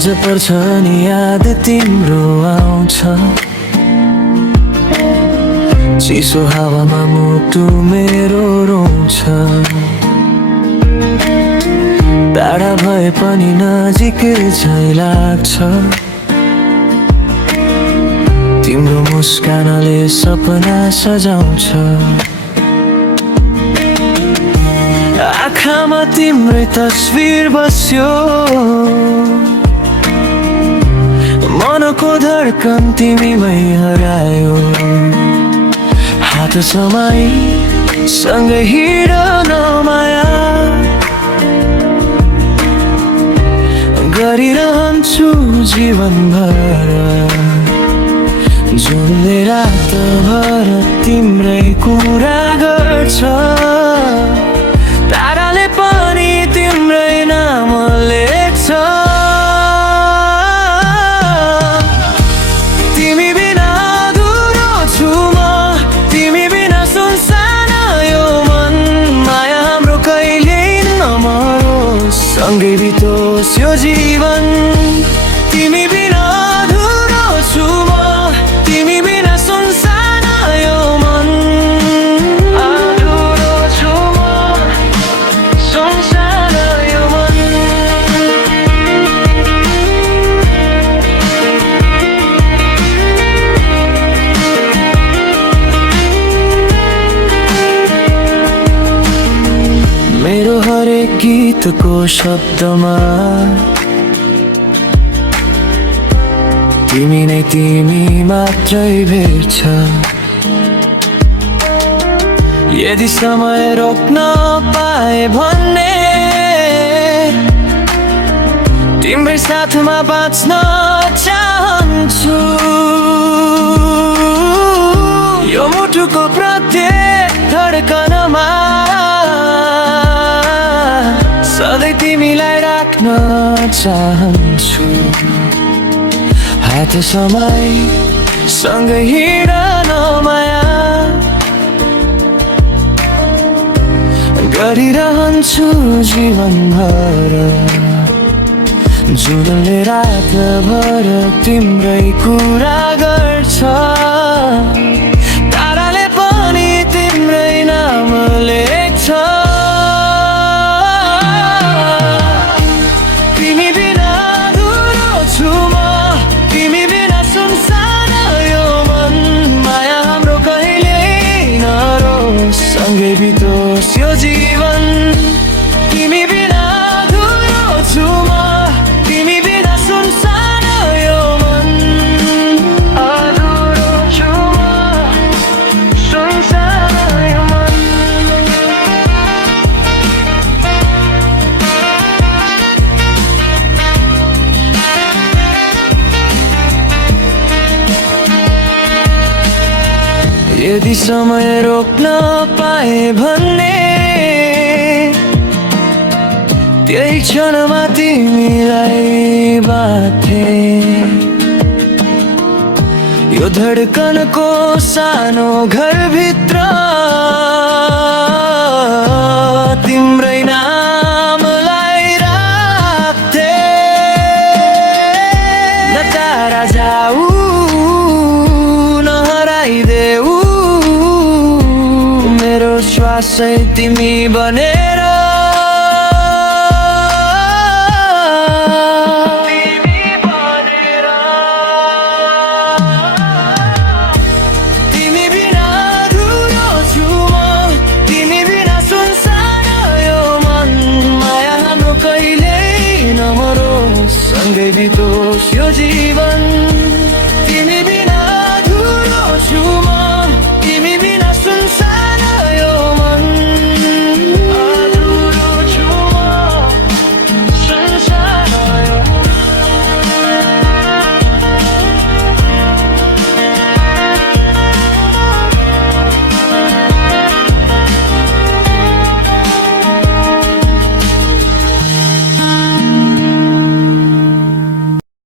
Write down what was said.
अझ पर्छ नि याद तिम्रो आउँछ, चिसो हावामा मुटु मेरो रोउँछ। टाढा भए पनि नजिकै झैँ लाग्छ, तिम्रो मुस्कानले सपना सजाउँछ। आँखामा तिम्रै तस्बिर बस्यो, मनको धड्कन तिमीमै हरायो। हात समाई सँगै हिँड्न माया गरिरहन्छु जीवनभर। जुनले रातभर तिम्रै कुरा गर्छ, ताराले पनि तिम्रै नाम लेख्छ। तिमी बिना अधुरो छु म, तिमी बिना सुनसान यो मन। माया हाम्रो कहिल्यै नमरोस्, सँगै बितोस् यो जीवन। तिमी बिना अधुरो छु म, तिमी बिना सुनसान यो मन। अधुरो छु म, सुनसान यो मन। मेरो हरेक गीतको शब्दमा तिमी नै तिमी मात्रै भेट्छ। यदि समय रोक्न पाए भन्ने, तिम्रै साथमा बाँच्न चाहन्छु। यो मुटुको प्रत्येक धड्कनमा सधैँ तिमीलाई राख्न चाहन्छु। हात समाई सँगै हिँड्न माया गरिरहन्छु जीवनभर। जुनले रातभर तिम्रै कुरा गर्छ, ताराले पनि तिम्रै नाम लेख्छ। तिमी बिना अधुरो छु म, तिमी बिना सुनसान यो मन। माया हाम्रो कहिल्यै नरोस्, सँगै बितोस् यो जीवन। तिमी बिना अधुरो छु म, तिमी बिना सुनसान यो मन। अधुरो छु म, सुनसान यो मन। यदि समय रोक्न पाए भन्ने, त्यही क्षणमा तिमीलाई बाथे। यो धड्कनको सानो घरभित्र तिम्रै नामलाई राख्थे। न टाढा जाऊ, न हराइदेऊ, मेरो श्वासै तिमी बनेर। तिमी बिना अधुरो छु म, तिमी बिना सुनसान यो मन। माया हाम्रो कहिल्यै नमरोस्, सँगै बितोस् यो जीवन। तिमी बिना अधुरो छु म,